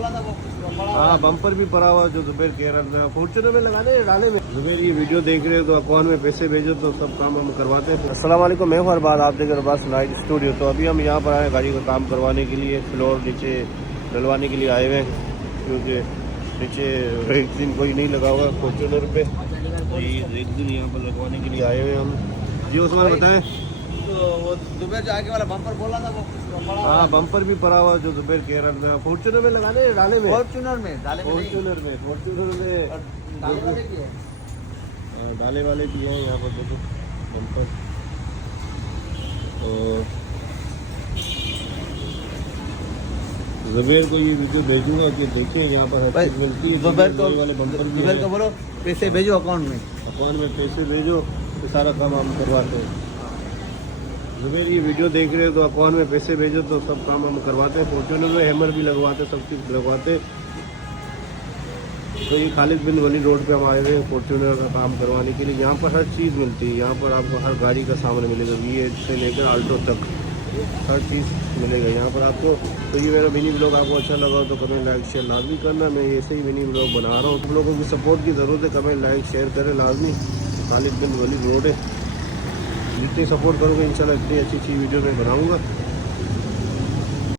बोला था वो पड़ा। हाँ बम्पर भी पड़ा हुआ जो जुबैर कह रहा था फॉर्च्यूनर में लगाने डाले में। जुबैर ये वीडियो देख रहे हो तो अकाउंट में पैसे भेजो तो सब काम हम करवाते हैं। अस्सलाम वालेकुम, मैं हर बात आप देख रहे बस लाइट स्टूडियो। तो अभी हम यहाँ पर आए गाड़ी का काम करवाने के लिए, फ्लोर नीचे डलवाने के लिए आए हुए हैं क्योंकि नीचे एक दिन कोई नहीं लगा हुआ फॉर्च्यूनर पे, तो ये एक दिन यहाँ पर लगवाने के लिए आए हुए हैं हम। जी उस्मान बताएं। तो वो दुबई जो आगे वाला बम्पर बोला था वो पड़ा। हाँ बम्पर भी पड़ा हुआ जो जुबैर कह रहा था फॉर्च्यूनर में लगाने डाले में। फॉर्च्यूनर में डाले में नहीं। फॉर्च्यूनर में डाले वाले की है। डाले वाले भी हैं यहाँ पर देखो बम्पर। और जुबैर को ये वीडियो भेजूंगा कि देखिए यहाँ पर हर चीज़ मिलती है। जुबैर को बोलो पैसे भेजो अकाउंट में पैसे भेजो तो सारा काम हम करवाते हैं। जुबैर ये वीडियो देख रहे हो तो अकाउंट में पैसे भेजो तो सब काम हम करवाते हैं। फॉर्च्यूनर में हैमर भी लगवाते, सब चीज़ लगवाते। तो ये खालिद बिन वली रोड पे हम आए हुए हैं फॉर्च्यूनर का काम करवाने के लिए। यहाँ पर हर चीज़ मिलती है, यहाँ पर आपको हर गाड़ी का सामान मिलेगा, ये से लेकर आल्टो तक हर चीज़ मिलेगा यहाँ पर आपको। तो ये मेरा मिनी ब्लॉग आपको अच्छा लगा हो तो कमेंट लाइक शेयर लाजमी करना। मैं ऐसे ही मिनी ब्लॉग बना रहा हूँ, तुम लोगों की सपोर्ट की ज़रूरत है। कमेंट लाइक शेयर करें लाजमी। खालिद बिन वली रोड है, जितनी सपोर्ट करोगे इंशाल्लाह इतनी अच्छी वीडियो मैं बनाऊँगा।